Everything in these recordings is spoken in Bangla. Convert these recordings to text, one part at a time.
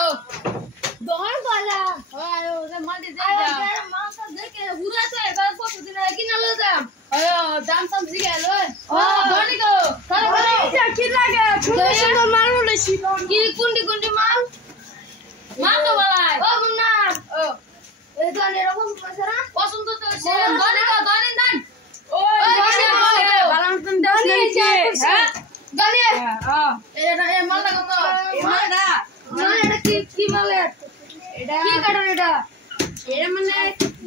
ও দহন বালা আরে ওরে মাল দে যা মাল তো দেখে হুরা তো এবার পয়সা দিনা কি না লো দাম আরে দাম সাম জিগে লয় ও ধনি গো তাহলে এটা কি লাগে সুন্দর সুন্দর মাল লইছি কি কুন্ডি মাল মাল তো বালাই ও মুন্না ও এই তো আনে রকম পছন্দ তো সে ধনি গো ধনি দান ও বালাম তুমি দাও নিছে হ্যাঁ ধনি এটা এ মাল লাগো তো এ মালটা এটা কি মাল এটা কি কাটন এটা এটা মানে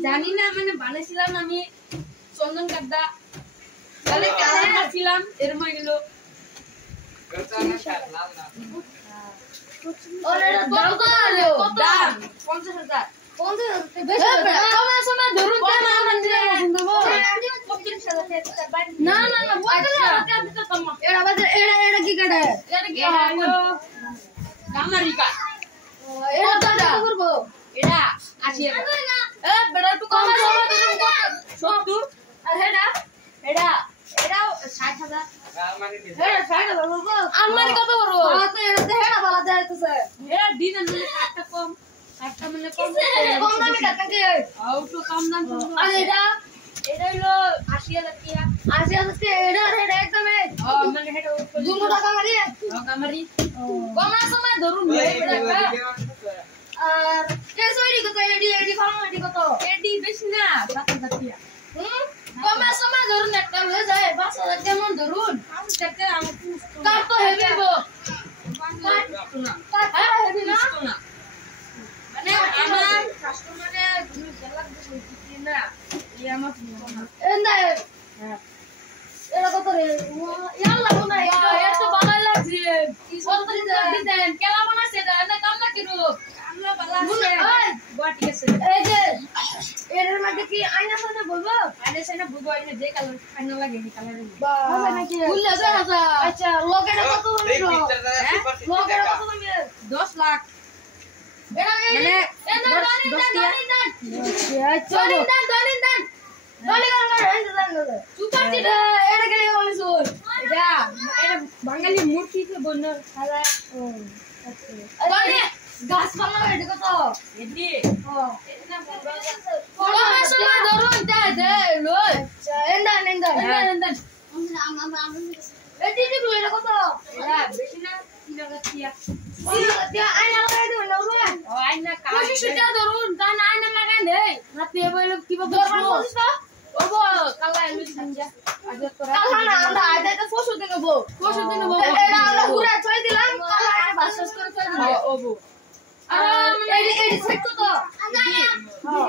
জানি না মানে বানাইছিলাম আমি চন্দন কাটদা তাহলে কালে নাছিলাম এর মধ্যে গেল করতানা শাক লাল না ওরে দাম কত দাম 50000 50000 বেশি কমে সময় ধরুন তে না মন্দিরে বন্ধু 35000 না না না আচ্ছা দিতে কম এটা বাদে এটা কি কাটে এটা কি হলো গামারিকা এটা দাদা করব এটা 80 এ বড় তো কম সময় ধরুন 70 আর এটা 60000 আলমারি দিছে 60000 বলবো আলমারি কত বড় তো এটা হেডা বলা যাইতেছে এটা দিন মানে 60টা কম 60টা মানে কম দামে টাকা দিয়ে আউ তো কম দাম আর এটা হলো 80000 টাকা 80000 টাকা এটা একদম মানে এটা 2 টাকা মারি কামারি কম সময় ধরুন আর কেসরি কত এডি ফার্ম এডি কত এডি বেশি না 7000 টাকা কম সময় ধরুন একটা হয়ে যায় 5000 যেমন ধরুন 5000 টাকা আমি কাট তো হেভি গো কাট হেভি না মানে আমার কাস্টমারে তুমি জেলা দিছি না এই আমার এন্ডা হ্যাঁ এটা কত রে ইয়াল্লা মনে এটা তো ভালো লাগছে কি বলতে দিতেন কেলা বানাইছে এটা কাম না কিরো আমরা ভালো আছে ওই বাটি আছে এই যে এর মধ্যে কি আয়না সামনে বলবো আয়না বলবো আয়না যে কালার ফাইনাল লাগে এই কালারে হবে নাকি বুঝলে দাদা আচ্ছা লগেটা কত হবে লগেটা কত হবে 10 লাখ এটা মানে 10 আচ্ছা দান Dale gana, super tida. Era que le vamos a hacer. Era bangali murti se bonar. Ada. Dale. Gas pala itu kata. Ini. Oh. Kalau masuk ke dorong dah, loh. Endan. Ini dulu itu kata. Ya, besarnya tidak kecil. Dia aina lagi tu, loh. Oh, aina kau. Masih sudah dorong, dan aina lagi deh. Nanti apa yang kita dorong ওবো কালা এলু দিনজা আজ তোরা কালা না আমরা আজ এটা ফসল দেব এটা আমরা পুরা ছয় দিলাম কালা এটা বাসস করে ছয় দিলাম ওবো আর এডি সেট তো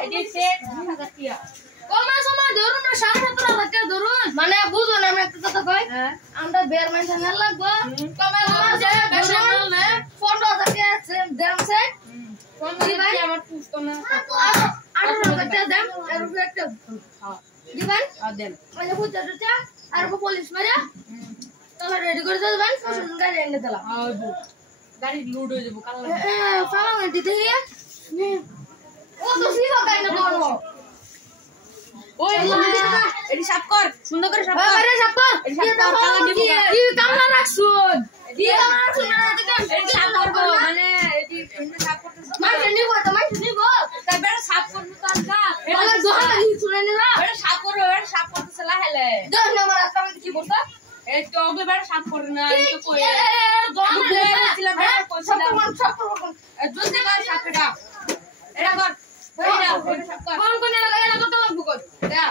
এডি সেট 2000 টাকা কমা সময় ধরুন 17,000 টাকা ধরুন মানে বুঝো না আমি একটা কথা কই আমরা বের মেনশন লাগবো কমা সময় যে বেশি মাল না 15,000 টাকা দাম সেট কোন ভাই আমার পুষ্প না 18,000 টাকা দাম এর উপরে একটা দিবেন দেন মানে ফুটাটা আর পুলিশ মারা তাহলে রেডি করে দেবেন ফসল গাড়ি এনে দিলাম গাড়ি লোড হয়ে যাবে কাল ফালা দিতে হে ও তো সিবা গাড়ি না বড় ওই এডি সাফ কর সুন্দর করে সাফ কর আরে সাফ কর এডি সাফ কর কালা দিব কি কামলা রাখছুন কি কামলা রাখছুন না দেখেন এডি সাফ করব মানে এডি এনে সাফ করতে মাই নিব তাই বেড়া সাফ করতে তো আলগা এটা দোহানা শুনে না বেড়া সাফ করতে চলা হেলে দেখ না আমার আজকে আমি কি বলতা এই তো ওকে বেড়া সাফ করে না এই তো কই দোহানা লেছিলাম বেড়া কইছিলাম সাফ করব জলদি কর সাফ এটা এটা কর এটা সাফ কর কোন কোন লাগা এটা কত লাগবে কর এটা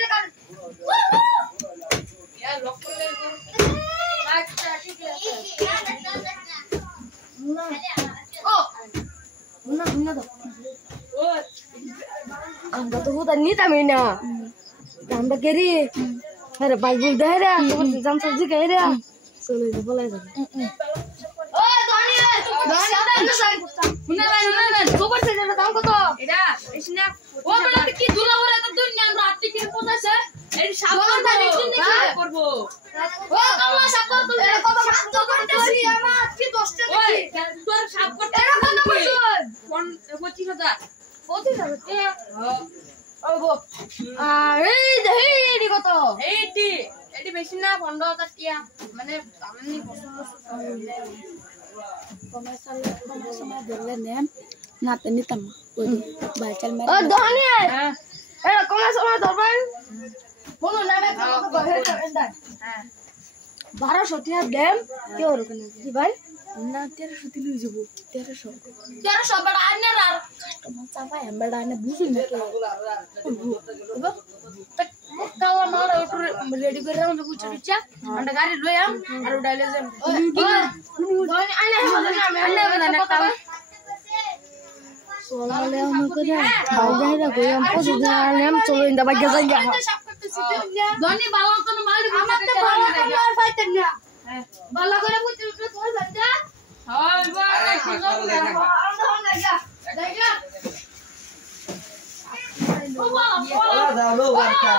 দে কাট ইয়া লক করে আচ্ছা ঠিক আছে না তো ও আমরা তো হুদা নিতামই না আমরা কেরি আরে বাইবুল দেহরা তোমার জাম সবজি কেরা চলে যা বলাই যাবে ও ধনি না খবর সে না দাম কত এটা এসনা ও বলে কি দুলা ওরে তো দুনিয়া আমরা আত্তি কি পৌঁছাছে এই সাবধান দেখি করব ও কামলা সাবধান তুই এটা কত মাত্র করতেছি আমার কি 10 টাকা ওই তোর সাব করতে এটা কত বছর 25,000 টাকা ও গো এই কত এইটি বেশি না 15,000 টাকা মানে আমি পছন্দ Sama dole nem naten nitam odi balcal mer oh dohani koma sama dorban bono name ko bahe endai 1200 টাকা দেম কি হলো কেন কি ভাই না 1300 দিলই যাব 1300 বড় আনে আর কাস্টমার চাপায় বড় আনে বুঝি না কে কাওয়া মারা ওটো রেডি করে রাখো বুঝছ বুঝছ আন্ডা গাড়ি লইয়াম আর ডাইলে যাম ধনি আনে আনে কাওয়া সোলালে আমাকে দে বাইরে রাখো আম পছু জানেম চলো ইন্দা বাইরে যাই গা ধনি বালা তো মাল আমার তো ভালো আর ফাইতেন না বালা করে বুঝছ তো যা হয় বালা সুন্দর আমরা হন যা দেখা ও বালা দাও লো বারকা